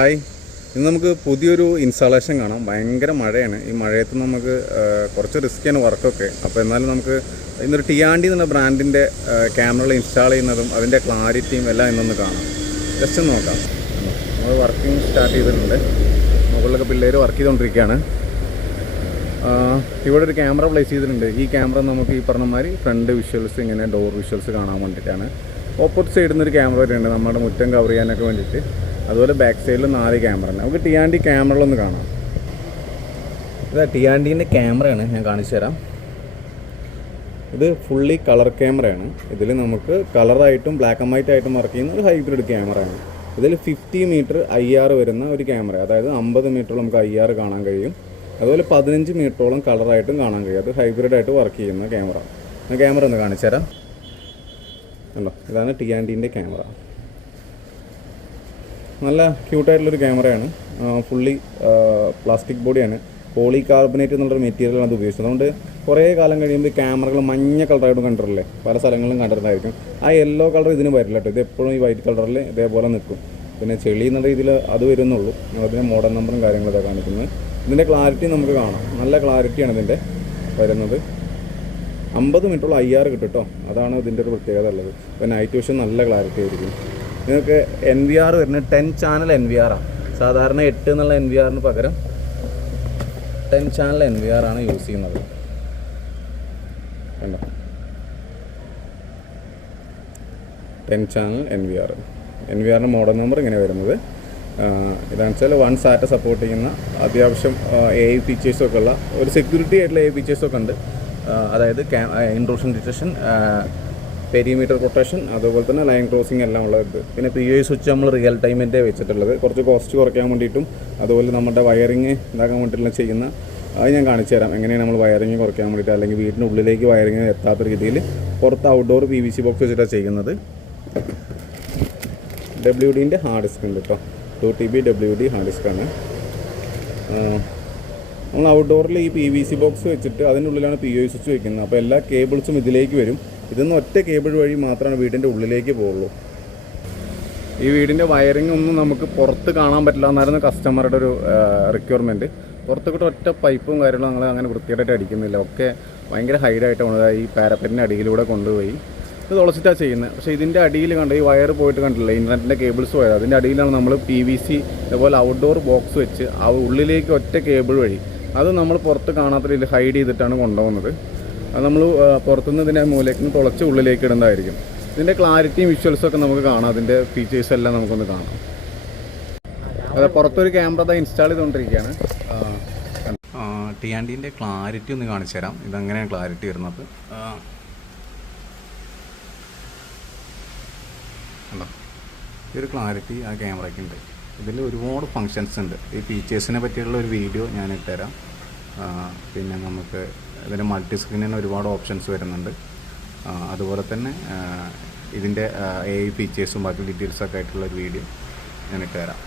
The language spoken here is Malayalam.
ഹായ്, ഇന്ന് നമുക്ക് പുതിയൊരു ഇൻസ്റ്റാളേഷൻ കാണാം. ഭയങ്കര മഴയാണ്. ഈ മഴയത്ത് നമുക്ക് കുറച്ച് റിസ്ക്കിയാണ് വർക്കൊക്കെ. അപ്പോൾ എന്നാലും നമുക്ക് ഇന്നൊരു ടിയാൻഡി എന്നുള്ള ബ്രാൻഡിൻ്റെ ക്യാമറകൾ ഇൻസ്റ്റാൾ ചെയ്യുന്നതും അതിൻ്റെ ക്ലാരിറ്റിയും എല്ലാം ഇന്നൊന്ന് കാണാം. ജസ്റ്റ് ഒന്ന് നോക്കാം. നമ്മൾ വർക്കിംഗ് സ്റ്റാർട്ട് ചെയ്തിട്ടുണ്ട്. മുകളിലൊക്കെ പിള്ളേർ വർക്ക് ചെയ്തുകൊണ്ടിരിക്കുകയാണ്. ഇവിടെ ഒരു ക്യാമറ പ്ലേസ് ചെയ്തിട്ടുണ്ട്. ഈ ക്യാമറ നമുക്ക് ഈ പറഞ്ഞ മാതിരി ഫ്രണ്ട് വിഷ്വൽസ്, ഇങ്ങനെ ഡോർ വിഷ്വൽസ് കാണാൻ വേണ്ടിയിട്ടാണ്. ഓപ്പോസിറ്റ് സൈഡിൽ നിന്നൊരു ക്യാമറ വരുന്നുണ്ട് നമ്മുടെ മുറ്റം കവർ ചെയ്യാനൊക്കെ വേണ്ടിയിട്ട്. അതുപോലെ ബാക്ക് സൈഡിൽ 4 ക്യാമറ ഉണ്ട്. നമുക്ക് ടിയാൻഡി ക്യാമറകളൊന്ന് കാണാം. ഇതാ ടിയാൻഡീൻ്റെ ക്യാമറയാണ്, ഞാൻ കാണിച്ചു തരാം. ഇത് ഫുള്ളി കളർ ക്യാമറയാണ്. ഇതിൽ നമുക്ക് കളറായിട്ടും ബ്ലാക്ക് ആൻഡ് വൈറ്റ് ആയിട്ടും വർക്ക് ചെയ്യുന്ന ഒരു ഹൈബ്രിഡ് ക്യാമറയാണ്. ഇതിൽ 50 മീറ്റർ IR വരുന്ന ഒരു ക്യാമറ, അതായത് 50 മീറ്ററോളം നമുക്ക് IR കാണാൻ കഴിയും. അതുപോലെ 15 മീറ്ററോളം കളറായിട്ടും കാണാൻ കഴിയും. അത് ഹൈബ്രിഡായിട്ട് വർക്ക് ചെയ്യുന്ന ക്യാമറ. ഞാൻ ക്യാമറ ഒന്ന് കാണിച്ചു തരാം. ഉണ്ടോ, ഇതാണ് ടിയാൻഡീൻ്റെ ക്യാമറ. നല്ല ക്യൂട്ടായിട്ടുള്ളൊരു ക്യാമറയാണ്. ഫുള്ളി പ്ലാസ്റ്റിക് ബോഡിയാണ്. പോളി കാർബണേറ്റ് എന്നുള്ളൊരു മെറ്റീരിയലാണ് അത് ഉപയോഗിച്ചത്. അതുകൊണ്ട് കുറേ കാലം കഴിയുമ്പോൾ ഈ ക്യാമറകൾ മഞ്ഞ കളറായിട്ട് കണ്ടിട്ടില്ലേ, പല സ്ഥലങ്ങളിലും കണ്ടിട്ടുണ്ടായിരിക്കും. ആ യെല്ലോ കളർ ഇതിന് വരില്ല കേട്ടോ. ഇത് എപ്പോഴും ഈ വൈറ്റ് കളറിൽ ഇതേപോലെ നിൽക്കും. പിന്നെ ചെളി എന്നുള്ള രീതിയിൽ അത് വരുന്നുള്ളൂ. അതിന് മോഡൽ നമ്പറും കാര്യങ്ങളൊക്കെ കാണിക്കുന്നത്. ഇതിൻ്റെ ക്ലാരിറ്റി നമുക്ക് കാണാം. നല്ല ക്ലാരിറ്റിയാണ് ഇതിൻ്റെ വരുന്നത്. 50 മീറ്ററോളം IR കിട്ടും കേട്ടോ. അതാണ് ഇതിൻ്റെ ഒരു പ്രത്യേകത ഉള്ളത്. ഇപ്പോൾ നൈറ്റ് വിഷൻ നല്ല ക്ലാരിറ്റി ആയിരിക്കും. നിങ്ങൾക്ക് NVR വരുന്നത് 10 ചാനൽ NVR ആണ്. സാധാരണ 8 എന്നുള്ള NVRന് പകരം 10 ചാനൽ NVR ആണ് യൂസ് ചെയ്യുന്നത്. കണ്ടോ, 10 ചാനൽ NVRൻ്റെ മോഡൽ നമ്പർ ഇങ്ങനെ വരുന്നത്. ഇതാണെന്ന് വെച്ചാൽ 1 SATA സപ്പോർട്ട് ചെയ്യുന്ന അത്യാവശ്യം AI ഫീച്ചേഴ്സൊക്കെ ഉള്ള ഒരു സെക്യൂരിറ്റി ആയിട്ടുള്ള AI ഫീച്ചേഴ്സൊക്കെ ഉണ്ട്. അതായത് ഇൻട്രൂഷൻ ഡിറ്റക്ഷൻ, പെരിമീറ്റർ പ്രൊട്ടക്ഷൻ, അതുപോലെ തന്നെ ലൈൻ ക്രോസിംഗ് എല്ലാം ഉള്ളത്. പിന്നെ POI സ്വിച്ച് നമ്മൾ റിയൽ ടൈമിൻ്റെ വെച്ചിട്ടുള്ളത്, കുറച്ച് കോസ്റ്റ് കുറയ്ക്കാൻ വേണ്ടിയിട്ടും അതുപോലെ നമ്മുടെ വയറിങ് ഇതാക്കാൻ വേണ്ടിയിട്ടുള്ള ചെയ്യുന്ന അത് ഞാൻ കാണിച്ചു തരാം. എങ്ങനെയാണ് നമ്മൾ വയറിങ് കുറയ്ക്കാൻ വേണ്ടിയിട്ട്, അല്ലെങ്കിൽ വീടിൻ്റെ ഉള്ളിലേക്ക് വയറിങ് എത്താത്ത രീതിയിൽ പുറത്ത് ഔട്ട്ഡോർ PVC ബോക്സ് വെച്ചിട്ടാണ് ചെയ്യുന്നത്. WD-ൻ്റെ ഹാർഡ് ഡിസ്ക് ഉണ്ട് കേട്ടോ. 2 TB WD ഹാർഡ് ഡിസ്ക്കാണ്. നമ്മൾ ഔട്ട്ഡോറിൽ ഈ PVC ബോക്സ് വെച്ചിട്ട് അതിൻ്റെ ഉള്ളിലാണ് POI സ്വിച്ച് വയ്ക്കുന്നത്. അപ്പോൾ എല്ലാ കേബിൾസും ഇതിലേക്ക് വരും. ഇതൊന്നും ഒറ്റ കേബിൾ വഴി മാത്രമാണ് വീടിൻ്റെ ഉള്ളിലേക്ക് പോകുള്ളൂ. ഈ വീടിൻ്റെ വയറിംഗ് ഒന്നും നമുക്ക് പുറത്ത് കാണാൻ പറ്റില്ല എന്നായിരുന്നു കസ്റ്റമറുടെ ഒരു റിക്വയർമെൻറ്റ്. പുറത്തേക്കിട്ട് ഒറ്റ പൈപ്പും കാര്യങ്ങളും ഞങ്ങൾ അങ്ങനെ വൃത്തിയായിട്ട് അടിക്കുന്നില്ല. ഒക്കെ ഭയങ്കര ഹൈഡായിട്ടാണ് ഈ പാരപ്പറ്റിൻ്റെ അടിയിലൂടെ കൊണ്ടുപോയി ഇത് തുളച്ചിട്ടാണ് ചെയ്യുന്നത്. പക്ഷേ ഇതിൻ്റെ അടിയിൽ കണ്ട് ഈ വയർ പോയിട്ട് കണ്ടില്ല, ഇൻ്റർനെറ്റിൻ്റെ കേബിൾസ് പോയത്. അതിൻ്റെ അടിയിലാണ് നമ്മൾ PVC അതുപോലെ ഔട്ട്ഡോർ ബോക്സ് വെച്ച് ആ ഉള്ളിലേക്ക് ഒറ്റ കേബിൾ വഴി അത് നമ്മൾ പുറത്ത് കാണാത്ത രീതിയിൽ ഹൈഡ് ചെയ്തിട്ടാണ് കൊണ്ടുപോകുന്നത്. അത് നമ്മൾ പുറത്തുനിന്ന് ഇതിൻ്റെ മൂലയ്ക്ക് തുളച്ച് ഉള്ളിലേക്ക് ഇടുന്നതായിരിക്കും. ഇതിൻ്റെ ക്ലാരിറ്റിയും വിഷ്വൽസൊക്കെ നമുക്ക് കാണാം. അതിൻ്റെ ഫീച്ചേഴ്സ് എല്ലാം നമുക്കൊന്ന് കാണാം. അതെ, പുറത്തൊരു ക്യാമറ അത് ഇൻസ്റ്റാൾ ചെയ്തുകൊണ്ടിരിക്കുകയാണ്. ടിയാൻഡീൻ്റെ ക്ലാരിറ്റി ഒന്ന് കാണിച്ചു തരാം. ഇതങ്ങനെയാണ് ക്ലാരിറ്റി വരുന്നത്. ഉണ്ടോ, ഈ ഒരു ക്ലാരിറ്റി ആ ക്യാമറയ്ക്കുണ്ട്. ഇതിൽ ഒരുപാട് ഫങ്ഷൻസ് ഉണ്ട്. ഈ ഫീച്ചേഴ്സിനെ പറ്റിയുള്ള ഒരു വീഡിയോ ഞാൻ ഇട്ടുതരാം. പിന്നെ നമുക്ക് ഇതിൻ്റെ മൾട്ടി സ്ക്രീനിന് ഒരുപാട് ഓപ്ഷൻസ് വരുന്നുണ്ട്. അതുപോലെ തന്നെ ഇതിൻ്റെ AI ഫീച്ചേഴ്സും ബാക്കി ഡീറ്റെയിൽസൊക്കെ ആയിട്ടുള്ള ഒരു വീഡിയോ ഞാൻ ഇട്ടുതരാം.